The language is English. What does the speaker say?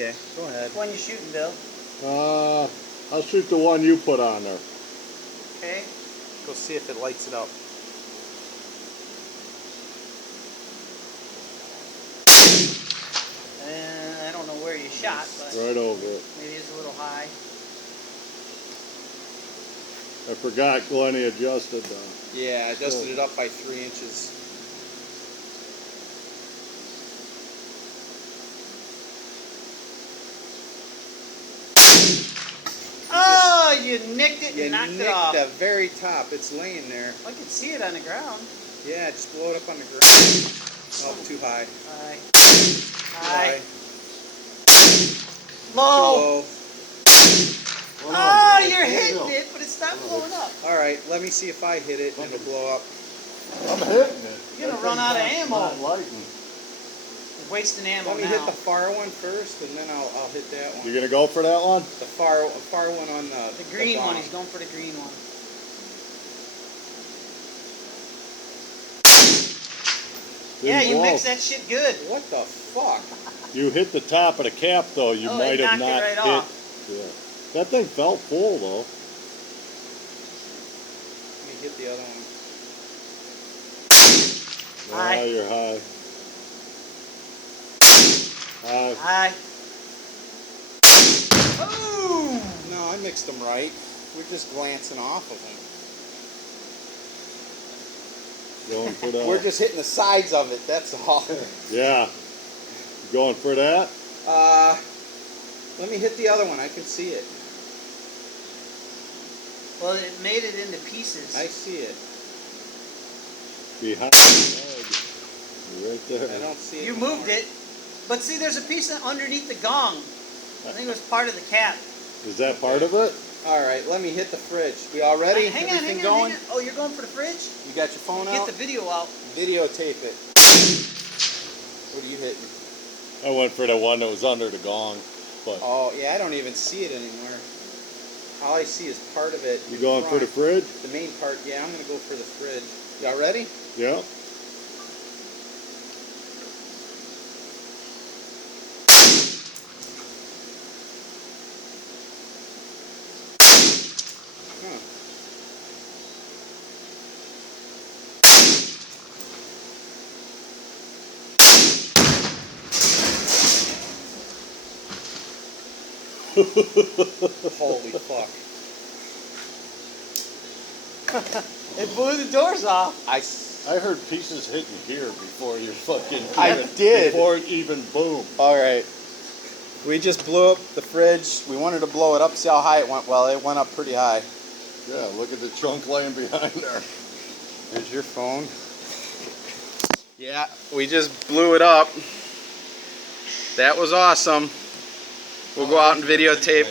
Okay, go ahead. Which one you shooting, Bill? I'll shoot the one you put on there. Okay. Go see if it lights it up. I don't know where you shot, but Right over it. maybe it's a little high. I forgot Glennie adjusted them. Yeah, I adjusted it up by 3 inches. Oh, you nicked it You and knocked nicked it off. the very top. It's laying there. I can see it on the ground. Yeah, just blow it up on the ground. Oh, too high. High. Too High. Too Low. low. Oh, you're hitting it, but it's not blowing up. All right, let me see if I hit it and it'll blow up. I'm hitting it. You're gonna run out of ammo. Not lighting. You're wasting ammo Let me now. hit the far one first, and then I'll hit that one. You gonna go for that one? The far one on The green bomb. one. He's going for the green one. Yeah, you mixed that shit good. What the fuck? You hit the top of the cap though. You Oh, might it have knocked it not right hit. off. Yeah. That thing felt full though. Let me hit the other one. High. Ah, you're high. High. High. Boom! No, I mixed them right. We're just glancing off of them. Going for that. We're just hitting the sides of it, that's all. Yeah. You going for that? Let me hit the other one. I can see it. Well, it made it into pieces. I see it. Behind the leg. Right there. I don't see it. You moved it. But see, there's a piece underneath the gong. I think it was part of the cap. Is that part of it? All right, let me hit the fridge. We all ready? Hang on, Everything hang on, going? hang on. Oh, you're going for the fridge? You got your phone Get out? the video out. Videotape it. What are you hitting? I went for the one that was under the gong. But Oh, yeah, I don't even see it anymore. All I see is part of it. you in going for the front. fridge? The main part, yeah, I'm going to go for the fridge. Y'all ready? Yeah. Huh. Holy fuck. It blew the doors off. I heard pieces hitting here before you fucking. I did. Before it even boomed. All right. We just blew up the fridge. We wanted to blow it up, see how high it went. Well, it went up pretty high. Yeah, look at the chunk laying behind there. There's your phone. Yeah, we just blew it up. That was awesome. We'll go out and videotape